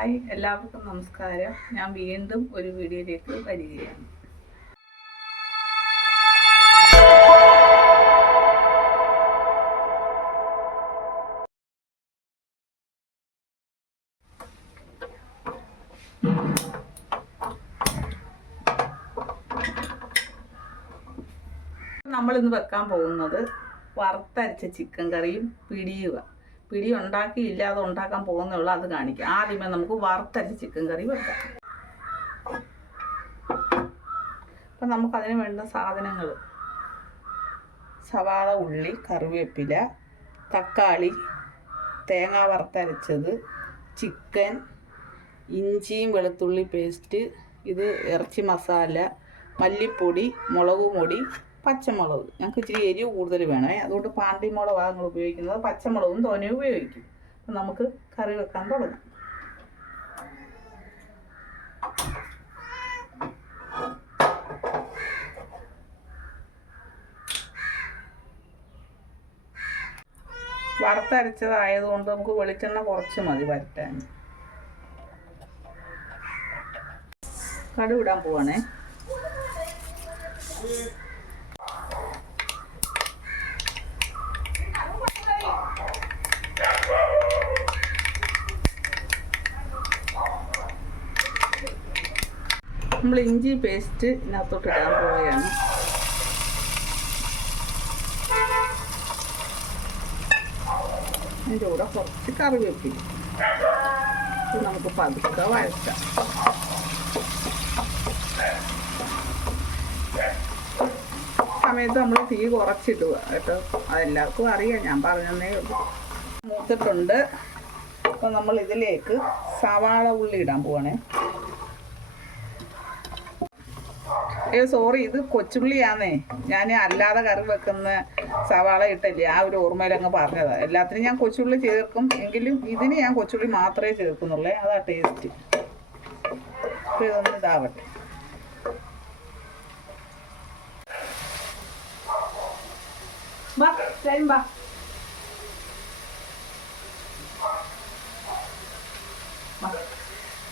Hi, എല്ലാവർക്കും നമസ്കാരം. ഞാൻ വീണ്ടും ഒരു വീഡിയോയിലേക്ക് വരികയാണ്. നമ്മളിന്ന് വെക്കാൻ പോകുന്നത് വറുത്തരച്ച ചിക്കൻ കറിയും പിടി ഉണ്ടാക്കിയില്ല, അത് ഉണ്ടാക്കാൻ പോകുന്നുള്ളൂ, അത് കാണിക്കാം. ആദ്യമേ നമുക്ക് വറുത്തരച്ച ചിക്കൻ കറി വെക്കാം. അപ്പം നമുക്കതിന് വേണ്ട സാധനങ്ങൾ: സവാള, ഉള്ളി, കറിവേപ്പില, തക്കാളി, തേങ്ങ വറുത്തരച്ചത്, ചിക്കൻ, ഇഞ്ചിയും വെളുത്തുള്ളി പേസ്റ്റ്, ഇത് ഇറച്ചി മസാല, മല്ലിപ്പൊടി, മുളക് പൊടി, പച്ചമുളക്. ഞങ്ങൾക്ക് ഇച്ചിരി എരിവ് കൂടുതൽ വേണേ, അതുകൊണ്ട് പാണ്ടിമുളകാണ് ഞങ്ങൾ ഉപയോഗിക്കുന്നത്. പച്ചമുളകും തോനെ ഉപയോഗിക്കും. അപ്പം നമുക്ക് കറി വെക്കാൻ തുടങ്ങാം. വറുത്തരച്ചതായതുകൊണ്ട് നമുക്ക് വെളിച്ചെണ്ണ കുറച്ച് മതി വരട്ടാൻ. കടുക് ഇടാൻ പോവാണേ. നമ്മൾ ഇഞ്ചി പേസ്റ്റ് ഇതിനകത്തോട്ട് ഇടാൻ പോവുകയാണ്. അതിൻ്റെ കൂടെ കുറച്ച് കറിവേപ്പില. ഇത് നമുക്ക് പതുക്കെ വഴറ്റാം. സമയത്ത് നമ്മൾ തീ കുറച്ചിടുക കേട്ടോ. അതെല്ലാവർക്കും അറിയാം, ഞാൻ പറഞ്ഞതേ ഉള്ളൂ. മൂത്തിട്ടുണ്ട്. അപ്പോൾ നമ്മൾ ഇതിലേക്ക് സവാള ഉള്ളി ഇടാൻ പോവാണേ. സോറി, ഇത് കൊച്ചുള്ളിയാന്നേ. ഞാൻ അല്ലാതെ കറി വെക്കുന്ന സവാള ഇട്ടല്ലേ, ആ ഒരു ഓർമ്മയിലങ്ങ് പറഞ്ഞതാണ്. എല്ലാത്തിനും ഞാൻ കൊച്ചുള്ളി ചേർക്കും, എങ്കിലും ഇതിന് ഞാൻ കൊച്ചുള്ളി മാത്രമേ ചേർക്കുന്നുള്ളേ. അതാ ടേസ്റ്റ്. അപ്പോൾ ഇതൊന്ന് ഇതാവട്ടെ.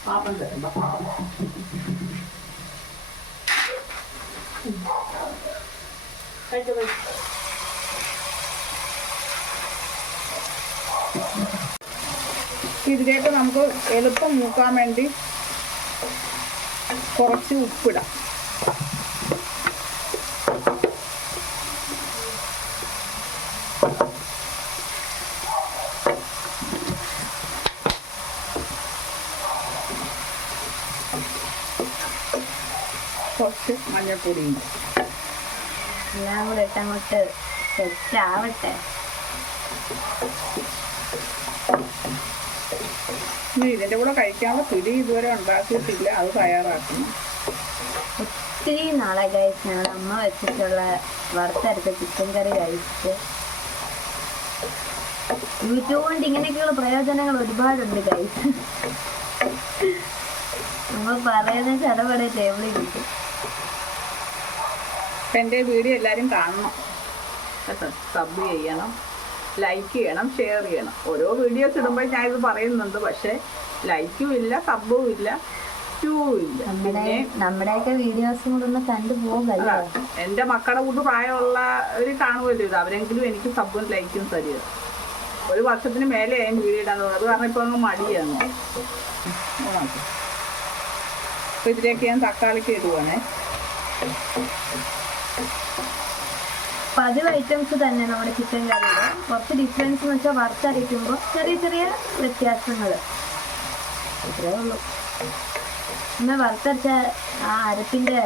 പാപ്പം തരും. ഇതിലേക്ക് നമുക്ക് എളുപ്പം മൂക്കാൻ വേണ്ടി കുറച്ച് ഉപ്പിടാം. കുറച്ച് മഞ്ഞൾപ്പൊടിയും എല്ലാം കൂടെ ഇട്ടങ്ങോട്ട് സെറ്റ് ആവട്ടെ. ഇതിൻ്റെ കൂടെ കഴിക്കാനുള്ള പിടി ഇതുവരെ ഉണ്ടാക്കിയിട്ടില്ല, അത് തയ്യാറാക്കണം. ഒത്തിരി നാളെ കഴിച്ച് ഞങ്ങളുടെ അമ്മ വെച്ചിട്ടുള്ള വറുത്തരച്ച ചിക്കൻ കറി കഴിച്ചിട്ട് യൂട്യൂബ് കൊണ്ട് ഇങ്ങനെയൊക്കെയുള്ള പ്രയോജനങ്ങൾ ഒരുപാടുണ്ട് കഴിച്ച്. നമ്മൾ പറയുന്ന ചെലവടെ ടേബിളിൽ കിട്ടും. എൻ്റെ വീഡിയോ എല്ലാവരും കാണണം കേട്ടോ. സബ് ചെയ്യണം, ലൈക്ക് ചെയ്യണം, ഷെയർ ചെയ്യണം. ഓരോ വീഡിയോസ് ഇടുമ്പോൾ ഞാൻ ഇത് പറയുന്നുണ്ട്, പക്ഷേ ലൈക്കും ഇല്ല, സബ്ബും ഇല്ല, വ്യൂവും ഇല്ല. പിന്നെ നമ്മുടെയൊക്കെ വീഡിയോസും കൂടെ ഒന്ന് കണ്ടു പോകുമല്ലോ. എൻ്റെ മക്കളുടെ കൂട്ട് പ്രായമുള്ളവർ കാണുമല്ലോ ഇത്, അവരെങ്കിലും എനിക്ക് സബ്ബും ലൈക്കും തരിക. ഒരു വർഷത്തിന് മേലെ ഞാൻ വീഡിയോ ഇടാൻ തോന്നുന്നത്, അത് കാരണം ഇപ്പോൾ അങ്ങ് മടിയാണ്. അപ്പോൾ ഇതിലേക്ക് ഞാൻ തക്കാളിക്ക് ഇടുവാണേ. പതിവ് ഐറ്റംസ് തന്നെ നമ്മുടെ ചിക്കൻ കറിയുടെ. കുറച്ച് ഡിഫറൻസ് എന്ന് വെച്ചാൽ വറുത്തരയ്ക്കുമ്പോൾ ചെറിയ ചെറിയ വ്യത്യാസങ്ങൾ ഇത്രേ ഉള്ളൂ. നമ്മൾ വറുത്തരച്ച ആ അരപ്പിൻ്റെ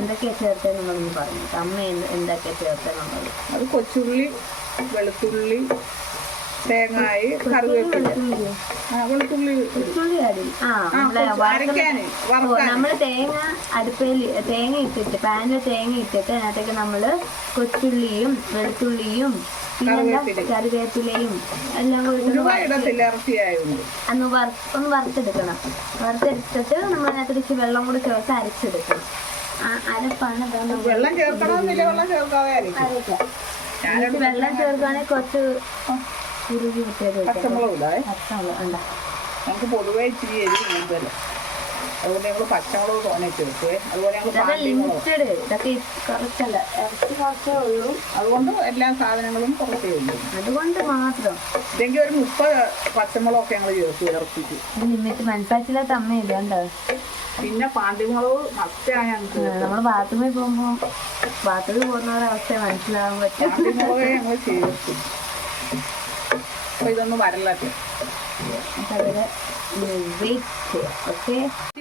എന്തൊക്കെയാണ് ചേർത്തെന്നുള്ളതെന്ന് പറഞ്ഞു. അമ്മ എന്തൊക്കെയാണ് ചേർത്തെന്നുള്ളത് അത് കൊച്ചുള്ളി, വെളുത്തുള്ളി, തേങ്ങായി, കറിവേപ്പില, വെളുത്തുള്ളി. നമ്മള് തേങ്ങ അടുപ്പിൽ തേങ്ങ ഇട്ടിട്ട് പാനിൽ തേങ്ങ ഇട്ടിട്ട് അതിനകത്തേക്ക് നമ്മള് കൊച്ചുള്ളിയും വെളുത്തുള്ളിയും കറിവേപ്പിലയും എല്ലാം കൂടി ഒന്ന് വറുത്തെടുക്കണം. വറുത്തെടുത്തിട്ട് നമ്മൾ അതിനകത്തേക്ക് വെള്ളം കൂടി ചേർത്ത് അരച്ചെടുക്കണം. ആ അരപ്പാണ് വെള്ളം ചേർക്കണമെന്നില്ല, വെള്ളം ചേർക്കാതെ അരയ്ക്കാം. വെള്ളം ചേർക്കുകയാണെങ്കിൽ കുറച്ച് പച്ചമുളക് പച്ചമുളക് ഉണ്ടോ ഞങ്ങൾക്ക് പൊതുവേ ഇച്ചിരി എരിവ് കൂടുതൽ, അതുകൊണ്ട് ഞങ്ങൾ പച്ചമുളക് തോനെ ചേർക്കുവേ. അതുപോലെ ഞങ്ങൾ ലിമിറ്റഡ്, ഇതൊക്കെ കുറച്ചല്ല, ഇറച്ചി കുറച്ചേ ഉള്ളൂ. അതുകൊണ്ട് എല്ലാ സാധനങ്ങളും കുറച്ചേ ഉള്ളൂ, അതുകൊണ്ട് മാത്രം. ഇല്ലെങ്കിൽ ഒരു 30 പച്ചമുളകൊക്കെ ഞങ്ങൾ ചേർക്കും ഇറച്ചിക്ക്. ലിമിറ്റ് മനസ്സിലാക്കില്ലാത്ത അമ്മയില്ല ഉണ്ടോ. പിന്നെ പാണ്ടിമുളക് മസ്റ്റാണ് ഞങ്ങൾക്ക്. നമ്മൾ ബാത്റൂമിൽ പോകുമ്പോൾ ബാത്റൂമിൽ പോകുന്നവരവസ്ഥ മനസ്സിലാകാൻ പറ്റും. പാണ്ടിമുളക് ഞങ്ങൾ ചേർക്കും. അപ്പോൾ ഇതൊന്ന് വരലട്ടെ.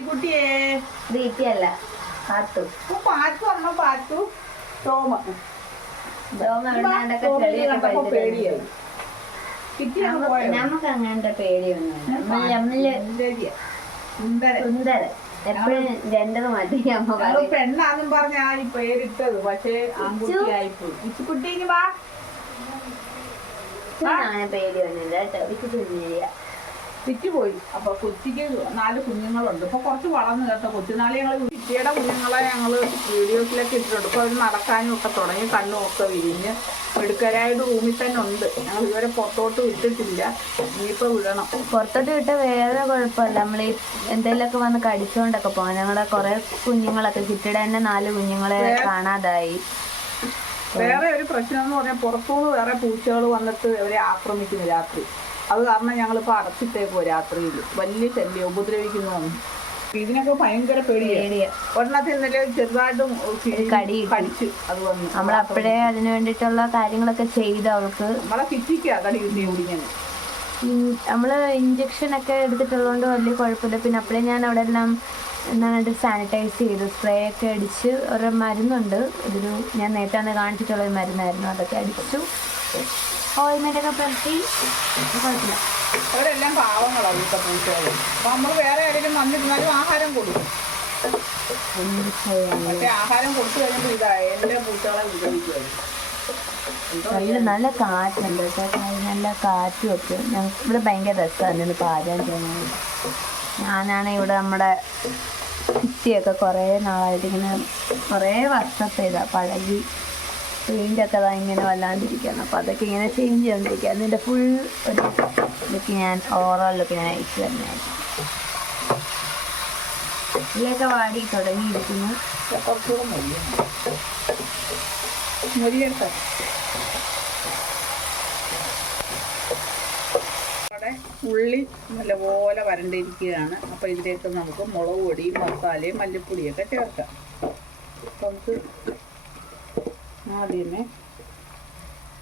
കുട്ടിയെ അല്ല പാത്തു പാത്തു അമ്മ പാത്തു ടോമ പേടിയായി. നമുക്ക് അങ്ങനത്തെ പേടിയൊന്നും. സുന്ദരൻ എപ്പോഴും ജെൻഡർ മതി. അമ്മ പെണ്ണാന്നും പറഞ്ഞാ ഈ പേരിട്ടത്, പക്ഷേ ആൺകുട്ടിയായിപ്പോയി. ഇച്ചുകുട്ടി വാ. അങ്ങനെ പേടിയൊന്നുമില്ല കേട്ടോ. വിറ്റുന്നില്ല, വിറ്റുപോയി. അപ്പൊ കൊച്ചിക്ക് 4 കുഞ്ഞുങ്ങളുണ്ട്. ഇപ്പൊ കുറച്ച് വളർന്നു കേട്ടോ. കൊച്ചുനാളെ ഞങ്ങൾ കുട്ടിയുടെ കുഞ്ഞുങ്ങളെ ഞങ്ങൾ വീഡിയോസിലൊക്കെ ഇട്ടിട്ടുണ്ട്. ഇപ്പൊ അവർ നടക്കാനും ഒക്കെ തുടങ്ങി, കണ്ണും ഒക്കെ വിരിഞ്ഞ് എടുക്കരായിട്ട് റൂമിൽ തന്നെ ഉണ്ട്. ഞങ്ങൾ ഇതുവരെ പുറത്തോട്ട് വിട്ടിട്ടില്ല, ഇനിയിപ്പോ വിടണം. പുറത്തോട്ട് വിട്ട വേറെ കുഴപ്പമില്ല, നമ്മൾ ഈ എന്തെങ്കിലുമൊക്കെ വന്ന് കടിച്ചോണ്ടൊക്കെ പോകാം. ഞങ്ങളുടെ കുറെ കുഞ്ഞുങ്ങളൊക്കെ ചിട്ടിയുടെ തന്നെ 4 കുഞ്ഞുങ്ങളെ കാണാതായി. വേറെ ഒരു പ്രശ്നം എന്ന് പറഞ്ഞാൽ പുറത്തുനിന്ന് വേറെ പൂച്ചകൾ വന്നിട്ട് അവരെ ആക്രമിക്കുന്നു രാത്രി. അത് കാരണം ഞങ്ങളിപ്പോൾ അടച്ചിട്ടേക്കോ രാത്രിയിൽ. വലിയ ശല്യം, ഉപദ്രവിക്കുന്നു. ഇതിനൊക്കെ ഭയങ്കര പേടിയാണ്. ഒരെണ്ണത്തിൽ ഇന്നലെ ചെറുതായിട്ടും കടിച്ചു. അത് വന്നു നമ്മളപ്പോഴേ അതിന് വേണ്ടിയിട്ടുള്ള കാര്യങ്ങളൊക്കെ ചെയ്ത് അവൾക്ക് നമ്മളെ കിറ്റിക്കാ കടി കിട്ടിയ കുടിക്കാൻ. നമ്മള് ഇഞ്ചക്ഷനൊക്കെ എടുത്തിട്ടുള്ളതുകൊണ്ട് വലിയ കുഴപ്പമില്ല. പിന്നെ അപ്പോഴേ ഞാൻ അവിടെ എല്ലാം എന്താണ് സാനിറ്റൈസ് ചെയ്തു, സ്പ്രേ ഒക്കെ അടിച്ച്. ഒരു മരുന്നുണ്ട്, ഇതൊരു ഞാൻ നേരത്തെ അന്ന് കാണിച്ചിട്ടുള്ളൊരു മരുന്നായിരുന്നു, അതൊക്കെ അടിച്ചു. ഓയിൽമെൻ്റൊക്കെ പുരട്ടി കുഴപ്പമില്ല. അവരെല്ലാം പാവങ്ങളാണ് ഇവിടുത്തെ പൂച്ചകൾ. അപ്പം നമ്മൾ വേറെ ആരെങ്കിലും വന്നിരുന്നാലും ആഹാരം കൊടുക്കും. പക്ഷേ ആഹാരം കൊടുത്തു കഴിയുമ്പോൾ ഇതായി എൻ്റെ പൂച്ചകളെ ഉപയോഗിക്കുമായിരുന്നു. നല്ല കാറ്റുണ്ട് കേട്ടോ, നല്ല കാറ്റും ഒക്കെ. ഞങ്ങൾക്ക് ഇവിടെ ഭയങ്കര രസമാണ് പാചകം ചെയ്യുന്നത്. ഞാനാണ് ഇവിടെ നമ്മുടെ കുറ്റിയൊക്കെ കുറേ നാളായിട്ട് ഇങ്ങനെ കുറേ വർഷത്തെ ഇതാ പഴകി പെയിൻ്റൊക്കെ അതാ ഇങ്ങനെ വല്ലാണ്ടിരിക്കുകയാണ്. അപ്പോൾ അതൊക്കെ ഇങ്ങനെ ചേഞ്ച് ചെയ്തുകൊണ്ടിരിക്കുകയാണ്. അതിൻ്റെ ഫുൾ ഒരു ലുക്ക് ഞാൻ ഓവറോൾ ലുക്ക് ഞാൻ അയച്ചു തന്നെയായിരുന്നു. ഇതിലൊക്കെ വാടി തുടങ്ങിയിരിക്കുന്നു. ഉള്ളി നല്ലപോലെ വരണ്ടിരിക്കുകയാണ്. അപ്പോൾ ഇതിലേക്ക് നമുക്ക് മുളക് പൊടിയും മസാലയും മല്ലിപ്പൊടിയൊക്കെ ചേർക്കാം. അപ്പോൾ നമുക്ക് ആദ്യമേ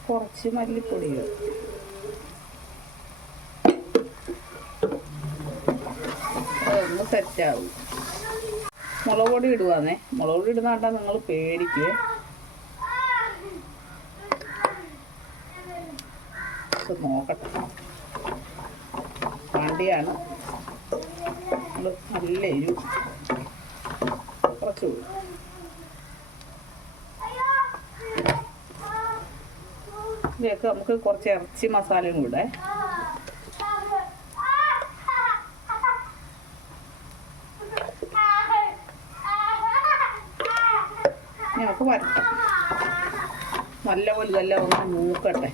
കുറച്ച് മല്ലിപ്പൊടി അതൊന്ന് സെറ്റാവും. മുളക് പൊടി ഇടുവാന്നേ. മുളക് പൊടി ഇടുന്ന കണ്ടാൽ നിങ്ങൾ പേടിക്കുവേ. നോക്കട്ടെ, പാണ്ടിയാണ്. നല്ല എരിവ് കുറച്ച് കൂടി. ഇതിലേക്ക് നമുക്ക് കുറച്ച് ഇറച്ചി മസാലയും കൂടെ. നമുക്ക് വരട്ടാം. നല്ലപോലെ ഇതെല്ലാം ഒന്ന് മൂക്കട്ടെ.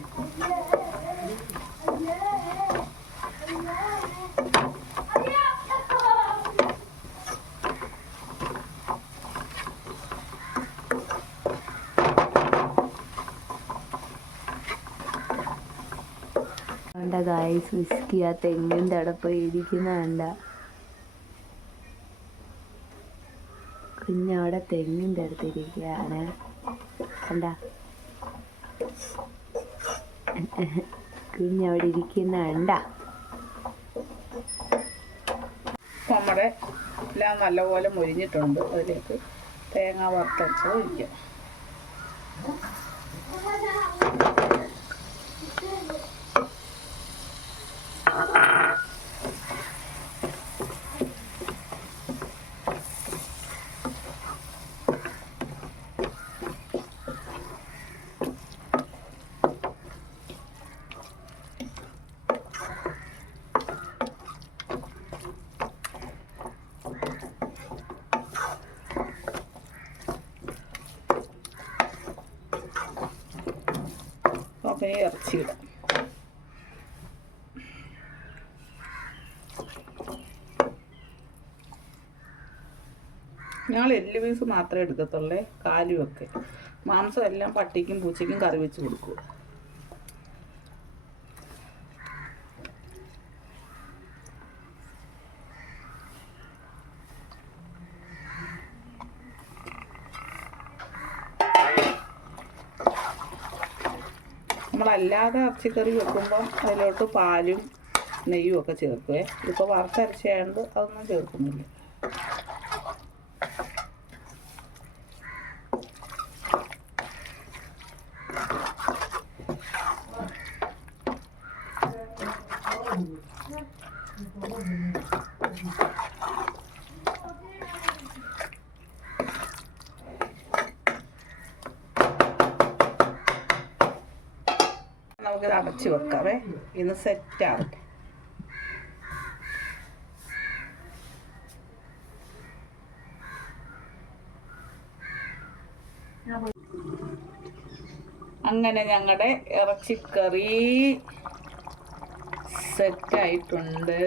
കണ്ട ഗായ്സ്, വിസ്കി ആ തെങ്ങിൻ്റെ അവിടെ പോയി ഇരിക്കുന്നതല്ല. കുഞ്ഞവിടെ തെങ്ങിൻ്റെ അടുത്ത് ഇരിക്കുകയാണ്. കണ്ട കുഞ്ഞവിടെ ഇരിക്കുന്ന കണ്ട. നമ്മുടെ എല്ലാം നല്ലപോലെ മൊരിഞ്ഞിട്ടുണ്ട്. അതിലേക്ക് തേങ്ങ വറുത്തരച്ചത് ഒഴിക്കാം. ഇറച്ചിയിടാം. ഞങ്ങൾ എല്ല് പീസ് മാത്രമേ എടുക്കത്തുള്ളേ, കാലുമൊക്കെ. മാംസം എല്ലാം പട്ടിക്കും പൂച്ചയ്ക്കും കറി വെച്ച് കൊടുക്കുക. നമ്മളല്ലാതെ ഇറച്ചിക്കറി വെക്കുമ്പം അതിലോട്ട് പാലും നെയ്യും ഒക്കെ ചേർക്കുവേ. ഇപ്പോൾ വറുത്തരച്ചായതുകൊണ്ട് അതൊന്നും ചേർക്കുന്നില്ല. നമുക്കിത് അടച്ച് വെക്കാവേ, ഇന്ന് സെറ്റാവട്ടെ. അങ്ങനെ ഞങ്ങളുടെ ഇറച്ചിക്കറി സെറ്റായിട്ടുണ്ട്.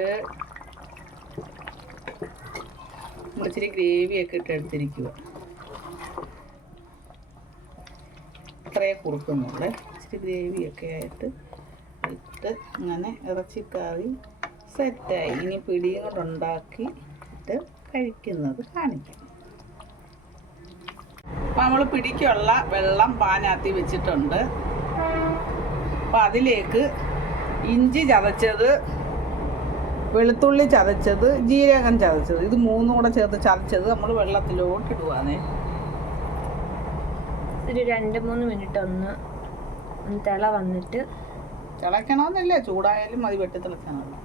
ഇച്ചിരി ഗ്രേവിയൊക്കെ ഇട്ട് എടുത്തിരിക്കുക. ഇത്രയേ കൊടുക്കുന്നുള്ളേ. ഇച്ചിരി ഗ്രേവിയൊക്കെ ആയിട്ട് ഇട്ട് അങ്ങനെ ഇറച്ചിക്കറി സെറ്റായി. ഇനി പിടിയും കൂടെ ഉണ്ടാക്കിയിട്ട് കഴിക്കുന്നത് കാണിക്കാം. അപ്പം നമ്മൾ പിടിക്കുള്ള വെള്ളം പാനകത്തി വെച്ചിട്ടുണ്ട്. അപ്പം അതിലേക്ക് ഇഞ്ചി ചതച്ചത്, വെളുത്തുള്ളി ചതച്ചത്, ജീരകം ചതച്ചത്, ഇത് മൂന്നും കൂടെ ചേർത്ത് ചതച്ചത് നമ്മൾ വെള്ളത്തിലോട്ട് ഇടുവാണേ. ഒരു 2-3 മിനിറ്റ് ഒന്ന് തിള വന്നിട്ട്, തിളയ്ക്കണമെന്നില്ല, ചൂടായാലും മതി, വെട്ടി തിളച്ചാണല്ലോ.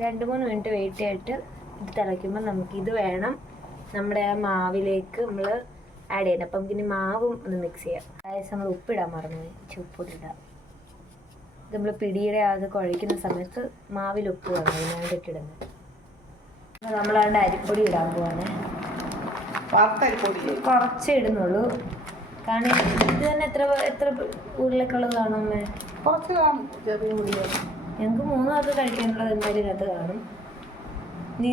2-3 മിനിറ്റ് വെയിറ്റ് ചെയ്തിട്ട് ഇത് തിളയ്ക്കുമ്പോൾ നമുക്കിത് വേണം നമ്മുടെ ആ മാവിലേക്ക് നമ്മൾ ആഡ് ചെയ്യണം. അപ്പം നമുക്കിനി മാവും ഒന്ന് മിക്സ് ചെയ്യാം. അതായത് നമ്മൾ ഉപ്പിടാൻ മറന്നു, ഉപ്പൊടി ഇടാം. ഇത് നമ്മൾ പിടിയുടെ അത് കുഴയ്ക്കുന്ന സമയത്ത് മാവിൽ ഉപ്പ് വേണം, അതിനാണ്ടിട്ട് ഇടുന്നത്. നമ്മളതിൻ്റെ അരിപ്പൊടി ഇടാൻ പോവാണ്. കുറച്ചേ ഇടുന്നുള്ളൂ, കാരണം ഇത് തന്നെ എത്ര ഉരുളക്കുള്ളത് കാണും അമ്മേ? കുറച്ച് കാണും, ചെറിയ ഉള്ളി. ഞങ്ങൾക്ക് 3 പേർക്ക് കഴിക്കാനുള്ളത് എന്തായാലും ഇതിനകത്ത് കാണും. നീ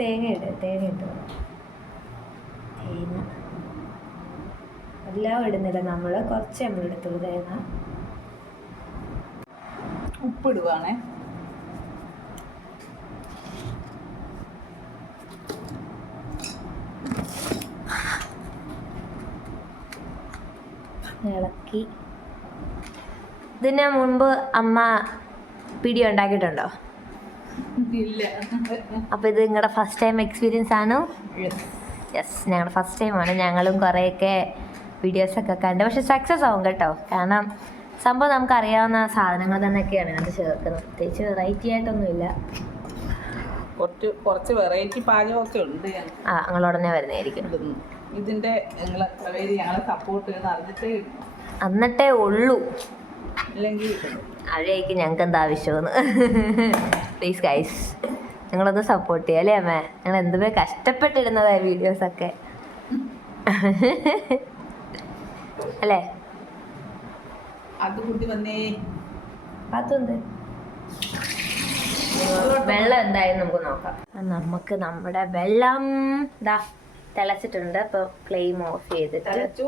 തേങ്ങ ഇട്ട് തേങ്ങ എല്ലാം ഇടുന്നില്ല, നമ്മൾ കുറച്ച് നമ്മൾ എടുത്തുള്ളൂ തേങ്ങ. ഉപ്പിടുവാണേ. ഇളക്കി. ഇതിന് മുൻപ് അമ്മ പിടി ഉണ്ടാക്കിയിട്ടുണ്ടോ? ഇല്ല. അപ്പോൾ ഇത് നിങ്ങളുടെ ഫസ്റ്റ് ടൈം എക്സ്പീരിയൻസ് ആണോ? യെസ്, ഞങ്ങളുടെ ഫസ്റ്റ് ടൈമാണ്. ഞങ്ങളും കുറേയൊക്കെ വീഡിയോസൊക്കെ കണ്ട്, പക്ഷെ സക്സസ് ആവും കേട്ടോ. കാരണം സംഭവം നമുക്കറിയാവുന്ന സാധനങ്ങൾ തന്നെയൊക്കെയാണ് അത് ചേർക്കുന്നത്, പ്രത്യേകിച്ച് വെറൈറ്റി ആയിട്ടൊന്നുമില്ല. കുറച്ച് വെറൈറ്റി പാചകമൊക്കെ ഉണ്ട്. ഞങ്ങളുടനെ വരുന്നതായിരിക്കും. ഇതിൻ്റെ ഞങ്ങളെ സപ്പോർട്ട് ചെയ്യുന്ന എന്നിട്ടേ ഉള്ളൂ, ഇല്ലെങ്കിൽ അവരേക്ക് ഞങ്ങൾക്ക് എന്താ ആവശ്യമെന്ന്. പ്ലീസ് ഗൈസ്, ഞങ്ങളൊന്ന് സപ്പോർട്ട് ചെയ്യാം അല്ലേ അമ്മേ? ഞങ്ങൾ എന്തുപേ കഷ്ടപ്പെട്ടിരുന്നതായി വീഡിയോസൊക്കെ അല്ലേ? അതെന്ത് വെള്ളം എന്തായാലും നമുക്ക് നോക്കാം. നമുക്ക് നമ്മുടെ വെള്ളം ഇതാ തിളച്ചിട്ടുണ്ട്. അപ്പോൾ ഫ്ലെയിം ഓഫ് ചെയ്തിട്ട്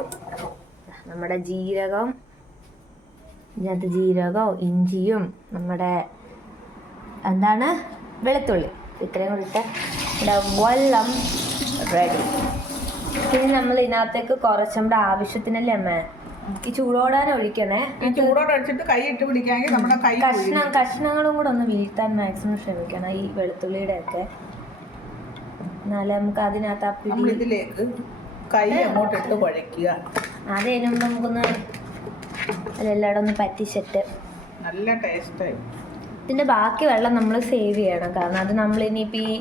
നമ്മുടെ ജീരകം, ഇതിനകത്ത് ജീരകവും ഇഞ്ചിയും നമ്മുടെ എന്താണ് വെളുത്തുള്ളി ഇത്രയും കൂടി ഇട്ട് ഇവിടെ വെള്ളം റെഡി. പിന്നെ നമ്മൾ ഇതിനകത്തേക്ക് കുറച്ച് നമ്മുടെ ആവശ്യത്തിനല്ലേ അമ്മ ഈ ചൂടോടാൻ ഒഴിക്കണേ. കഷ്ണങ്ങളും കൂടെ ഒന്ന് വീഴ്ത്താൻ മാക്സിമം ശ്രമിക്കണം, ഈ വെളുത്തുള്ളിയുടെ ഒക്കെ. എന്നാലും നമുക്ക് അതിനകത്ത് ആ പിടിയിലേക്ക് കൈ അങ്ങോട്ട് ഇട്ട് കുഴയ്ക്കുക. അതതിന് മുമ്പ് നമുക്കൊന്ന് അതെല്ലായിടും ഒന്ന് പറ്റിച്ചിട്ട് നല്ല ടേസ്റ്റായി. ഇതിൻ്റെ ബാക്കി വെള്ളം നമ്മൾ സേവ് ചെയ്യണം, കാരണം അത് നമ്മളിനിയിപ്പോൾ ഈ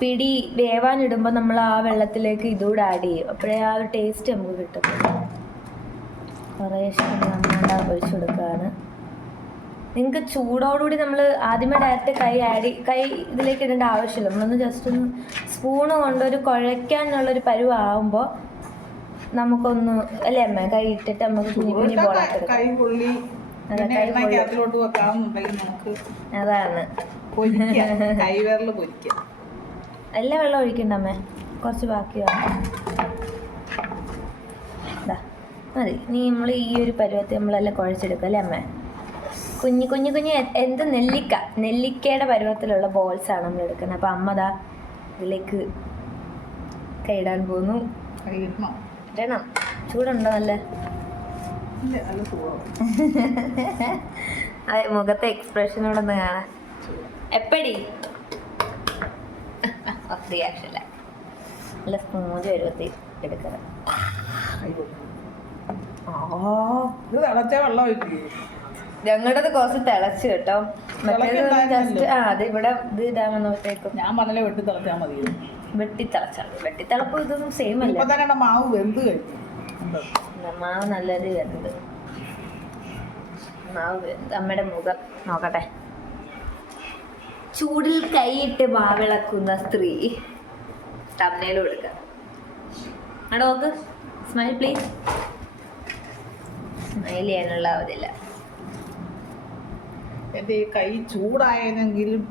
പിടി വേവാനിടുമ്പോൾ നമ്മൾ ആ വെള്ളത്തിലേക്ക് ഇതുകൂടെ ആഡ് ചെയ്യും, അപ്പോഴേ ആ ഒരു ടേസ്റ്റ് നമുക്ക് കിട്ടും. കുറേശ്ശെ നമ്മൾ ഒഴിച്ചു കൊടുക്കുകയാണ്. നിങ്ങൾക്ക് ചൂടോടുകൂടി നമ്മൾ ആദ്യമേ ഡയറക്റ്റ് കൈ ഇതിലേക്ക് ഇടേണ്ട ആവശ്യമില്ല. നമ്മളൊന്ന് ജസ്റ്റ് ഒന്ന് സ്പൂണ് കൊണ്ടൊരു കുഴയ്ക്കാനുള്ളൊരു പരുവാകുമ്പോൾ നമുക്കൊന്ന് അല്ലേ അമ്മ കൈ ഇട്ടിട്ട് നമുക്ക് കുഞ്ഞു കുഞ്ഞു ബോളാക്കി അതാണ് എല്ലാ വെള്ളം ഒഴിക്കണ്ട അമ്മേ, കുറച്ച് ബാക്കി വേണം. മതി. നീ നമ്മൾ ഈ ഒരു പരുവത്തിൽ നമ്മളെല്ലാം കുഴച്ചെടുക്കും അല്ലേ അമ്മേ? കുഞ്ഞു കുഞ്ഞു കുഞ്ഞു എന്ത് നെല്ലിക്കയുടെ പരുവത്തിലുള്ള ബോൾസാണ് നമ്മൾ എടുക്കുന്നത്. അപ്പം അമ്മ ദാ ഇതിലേക്ക് കൈയിടാൻ പോകുന്നു. ഇടണം. ചൂടുണ്ടോ? നല്ല അതെ, മുഖത്തെ എക്സ്പ്രഷനോടൊന്ന് കാണാം. എപ്പടി റിയാക്ഷല്ല നല്ല സ്മൂത്ത് പരുവത്തിൽ എടുക്കണം. ഞങ്ങളുടേത് കുറച്ച് തിളച്ച് കേട്ടോ. മറ്റേത് ജസ്റ്റ് അത് ഇവിടെ ഇത് ഇടാമെന്നോട്ടേക്കും ഞാൻ പറഞ്ഞല്ലേ വെട്ടി തിളച്ചാൽ മതി. വെട്ടിത്തിളപ്പ് ഇതൊന്നും സെയിം അല്ല. മാവ് വെന്ത് കഴിഞ്ഞു. മാവ് നല്ലത് വെന്ത്. മാവ് വെന്ത്. അമ്മയുടെ മുഖം നോക്കട്ടെ. ചൂടിൽ കൈയിട്ട് മാവിളക്കുന്ന സ്ത്രീ. തമ്മയിലും എടുക്കാം. അവിടെ നോക്ക്. Smile please. സ്മൈൽ ചെയ്യാനുള്ള അവധില്ല. എൻ്റെ ഈ കൈ ചൂടായെങ്കിലും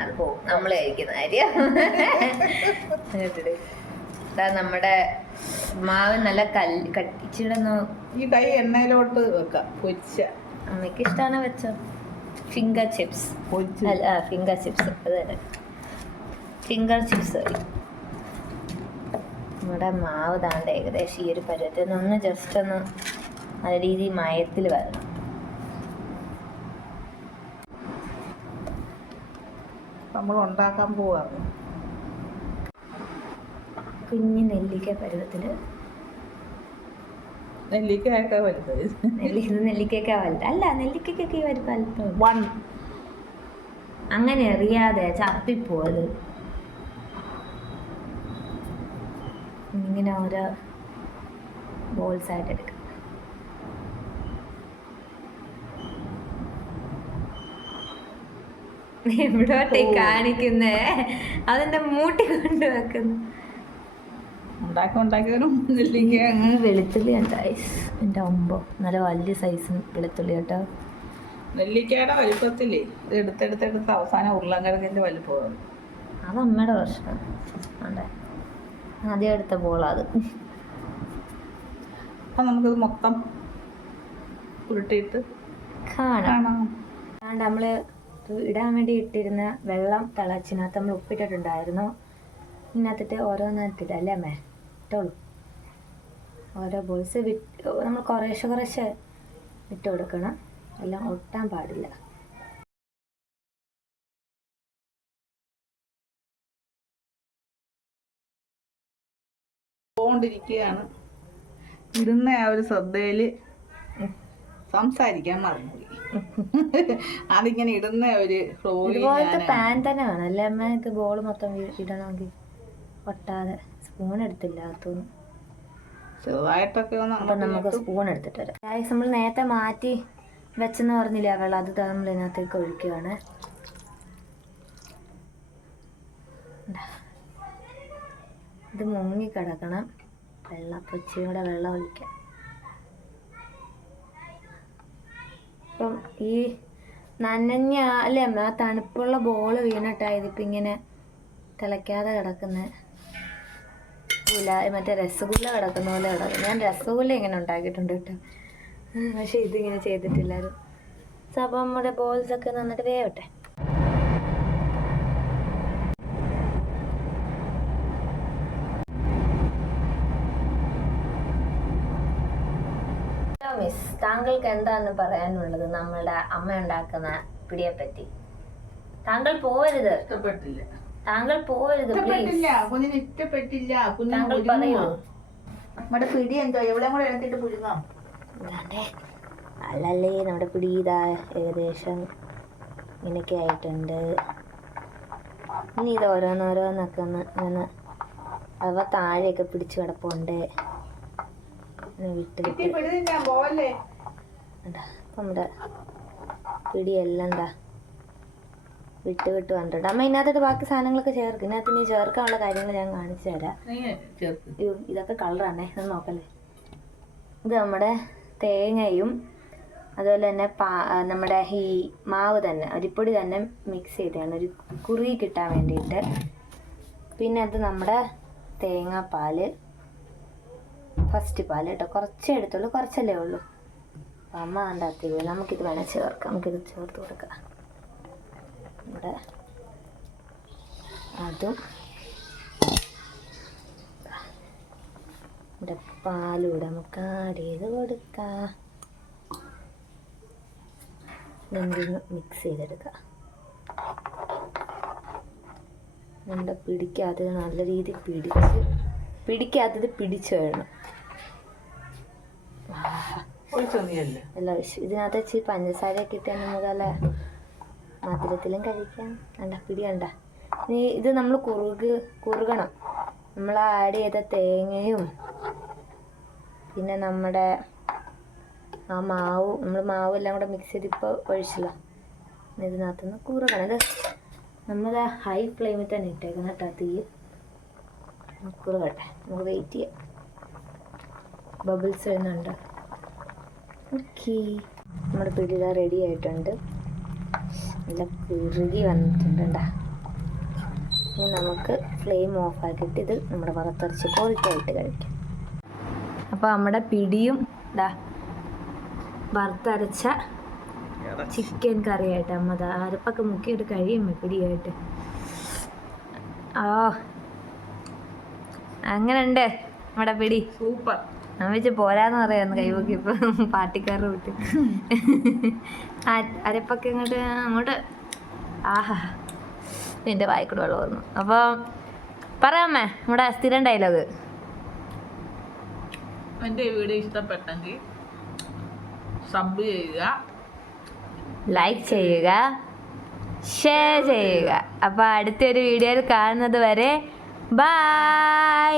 അത് പോവും. നമ്മൾ കഴിക്കുന്ന കാര്യം. നമ്മുടെ മാവ് നല്ല കട്ടിച്ചിടുന്നു. ഈ കൈ എണ്ണയിലോട്ട് വെക്കാം പൊരിച്ച. അമ്മയ്ക്ക് ഇഷ്ടമാണ് വെച്ചോ. Finger chips. ഫിംഗർ ചിപ്സ് അത് തന്നെ. Finger chips. നമ്മുടെ മാവ് താണ്ട ഏകദേശം ഈ ഒരു പരുവത്തിൽ നിന്ന് ജസ്റ്റ് ഒന്ന് നല്ല രീതിയിൽ മയത്തിൽ വരണം. നമ്മൾ ഉണ്ടാക്കാൻ പോവാണ്. കുഞ്ഞു നെല്ലിക്ക പരുവത്തിൽ. നെല്ലിക്കയൊക്കെ വലുത്. നെല്ലിക്കയൊക്കെ വലുത് അല്ല, നെല്ലിക്കയ്ക്കൊക്കെ ഈ വലുപ്പം അല്പം അങ്ങനെ അറിയാതെ ചപ്പിപ്പോയത്. ഇങ്ങനെ ഓരോ ബോൾസ് ആയിട്ട് എടുക്കാം. എവിടോട്ടേ കാണിക്കുന്നേ? അതിന്റെ മൂട്ടി കൊണ്ട് വെക്കുന്നു. വെളുത്തുള്ളി ഉണ്ടായി. എൻ്റെ ഒമ്പോ നല്ല വലിയ സൈസ് വെളുത്തുള്ളി കേട്ടോ. നെല്ലിക്കയുടെ വലുപ്പത്തില്ലേ ഇത് എടുത്തെടുത്തെടുത്ത് അവസാനം ഉരുളൻകിഴങ്ങിൻ്റെ വലുപ്പമാണ്. അത് അമ്മയുടെ പ്രശ്നമാണ്. അതെ, ആദ്യം എടുത്ത ബോളത്. അപ്പം നമുക്കിത് മൊത്തം ഉരുട്ടിയിട്ട് കാണാം. നമ്മൾ ഇടാൻ വേണ്ടി ഇട്ടിരുന്ന വെള്ളം തിളച്ചിനകത്ത് നമ്മൾ ഉപ്പിട്ടിട്ടുണ്ടായിരുന്നു. ഇതിനകത്തിട്ട് ഓരോന്നിട്ടില്ല അല്ലേ അമ്മേ? ഇട്ടോളൂ. ഓരോ ബോൾസ് നമ്മൾ കുറേശ്ശെ ഇട്ട് കൊടുക്കണം. എല്ലാം ഒട്ടാൻ പാടില്ല. ാണ് ഇടുന്ന ആ ഒരു ശ്രദ്ധയിൽ സംസാരിക്കാൻ മറന്നുപോയി. അതിങ്ങനെ ഇടുന്ന ഒരു ഇതുപോലത്തെ പാൻ തന്നെ വേണം അല്ലേ അമ്മ? ഇത് ബോൾ മൊത്തം ഇടണമെങ്കിൽ ഒട്ടാതെ. സ്പൂൺ എടുത്തില്ല അകത്തുനിന്ന്. ചെറുതായിട്ടൊക്കെ അപ്പം നമുക്ക് സ്പൂൺ എടുത്തിട്ട് വരാം. നമ്മൾ നേരത്തെ മാറ്റി വെച്ചെന്ന് പറഞ്ഞില്ല വെള്ളം, അത് നമ്മൾ ഇതിനകത്തേക്ക് ഒഴിക്കുകയാണ്. ഇത് മുങ്ങി കിടക്കണം. പൊച്ചിയുടെ വെള്ളം ഒഴിക്കാം. ഇപ്പം ഈ നനഞ്ഞ അല്ലേ അമ്മ? ആ തണുപ്പുള്ള ബോള് വീണിട്ടായത് ഇപ്പം ഇങ്ങനെ തിളയ്ക്കാതെ കിടക്കുന്ന മറ്റേ രസഗുല്ല കിടക്കുന്ന പോലെ കിടക്കും. ഞാൻ രസഗുല്ല ഇങ്ങനെ ഉണ്ടാക്കിയിട്ടുണ്ട് കേട്ടോ, പക്ഷെ ഇതിങ്ങനെ ചെയ്തിട്ടില്ലായിരുന്നു. അപ്പം നമ്മുടെ ബോൾസൊക്കെ നന്നിട്ട് വേവട്ടെ. മിസ്, താങ്കൾക്ക് എന്താണ് പറയാനുള്ളത് നമ്മളുടെ അമ്മ ഉണ്ടാക്കുന്ന പിടിയെ പറ്റി? താങ്കൾ പോവരുത്. ഇഷ്ടപ്പെട്ടില്ല. താങ്കൾ പോവരുത്. കുഞ്ഞിന് ഇഷ്ടപ്പെട്ടില്ല. താങ്കൾ പറയൂ. നമ്മുടെ പിടി എന്തോ എവിടെ കൂടെ എടുത്തിട്ട് പുഴുങ്ങാം. അല്ലല്ലേ, നമ്മുടെ പിടി ഇതാ ഏകദേശം ഇങ്ങനെയൊക്കെ ആയിട്ടുണ്ട്. ഇനി ഇത് ഓരോന്നോരോന്നൊക്കെ ഒന്ന് അങ്ങനെ അവ താഴെയൊക്കെ പിടിച്ചു കിടപ്പുണ്ട്. വിട്ട് നമ്മുടെ പിടിയെല്ലാം എന്താ വിട്ട് കണ്ടിട്ട് അമ്മ ഇതിനകത്തോട്ട് ബാക്കി സാധനങ്ങളൊക്കെ ചേർക്കും. ഇതിനകത്ത് ഇനി ചേർക്കാനുള്ള കാര്യങ്ങൾ ഞാൻ കാണിച്ചു തരാം. ഇതൊക്കെ കളറാണേ, അത് നോക്കല്ലേ. ഇത് നമ്മുടെ തേങ്ങയും അതുപോലെ തന്നെ നമ്മുടെ ഈ മാവ് തന്നെ അരിപ്പൊടി തന്നെ മിക്സ് ചെയ്തതാണ് ഒരു കുറുകി കിട്ടാൻ വേണ്ടിയിട്ട്. പിന്നെ അത് നമ്മുടെ തേങ്ങാപ്പാല്, ഫസ്റ്റ് പാല് കേട്ടോ. കുറച്ചേ എടുത്തുള്ളൂ, കുറച്ചല്ലേ ഉള്ളൂ. അമ്മ കണ്ടാത്തി പോയി. നമുക്കിത് വേണേൽ ചേർക്കാം. നമുക്കിത് ചേർത്ത് കൊടുക്കാം. ഇവിടെ അതും ഇവിടെ പാലൂടെ നമുക്ക് ആഡ് ചെയ്ത് കൊടുക്കാം. നമുക്കിന്ന് മിക്സ് ചെയ്തെടുക്കാം. നമ്മുടെ പിടിക്കാത്തത് നല്ല രീതിയിൽ പിടിക്കാത്തത് പിടിച്ചു വേണം. എല്ലാം ഒഴിച്ചു. ഇതിനകത്ത് ഇച്ചിരി പഞ്ചസാരയൊക്കെ ഇട്ടാൽ നമുക്ക് നല്ല മധുരത്തിലും കഴിക്കാം. കണ്ട പിടി കണ്ട. ഇനി ഇത് നമ്മൾ കുറുകണം. നമ്മൾ ആഡ് ചെയ്ത തേങ്ങയും പിന്നെ നമ്മുടെ ആ മാവ് എല്ലാം കൂടെ മിക്സ് ചെയ്ത് ഇപ്പോൾ ഒഴിച്ചല്ലോ. ഇതിനകത്തുനിന്ന് കുറുകണം. ഇത് നമ്മൾ ഹൈ ഫ്ലെയിമിൽ തന്നെ ഇട്ടേക്കണം കേട്ടോ. തീ കുറുകട്ടെ. നമുക്ക് വെയിറ്റ് ചെയ്യാം. ബബിൾസ് വരുന്നുണ്ട്. ഓക്കെ, നമ്മുടെ പിടി ഇതാ റെഡി ആയിട്ടുണ്ട്. നല്ല കുറുകി വന്നിട്ടുണ്ട് കേട്ടോ. ഇനി നമുക്ക് ഫ്ലെയിം ഓഫാക്കിയിട്ട് ഇത് നമ്മുടെ വറുത്തരച്ച് കോഴിക്കായിട്ട് കഴിക്കാം. അപ്പോൾ നമ്മുടെ പിടിയും ഇതാ വറുത്തരച്ച ചിക്കൻ കറിയായിട്ട് അമ്മ അരപ്പൊക്കെ മുക്കിയിട്ട് കഴിയുമ്പോൾ പിടിയായിട്ട്. അങ്ങനെയുണ്ട് നമ്മുടെ പിടി. സൂപ്പർ. ഞാൻ വെച്ച് പോരാന്ന് പറയാന്ന് കൈവക്കി. ഇപ്പം പാട്ടിക്കാരുടെ വിട്ട് അരപ്പൊക്കെ അങ്ങോട്ട് ആഹാ എൻ്റെ വായിക്കൂടെ വെള്ളം വന്നു. അപ്പോൾ പറയാമേ നമ്മുടെ സ്ഥിരം ഡയലോഗ്. എൻ്റെ വീഡിയോ ഇഷ്ടപ്പെട്ടെങ്കിൽ സബ് ചെയ്യുക, ലൈക്ക് ചെയ്യുക, ഷെയർ ചെയ്യുക. അപ്പോൾ അടുത്തൊരു വീഡിയോയിൽ കാണുന്നത് വരെ ബൈ.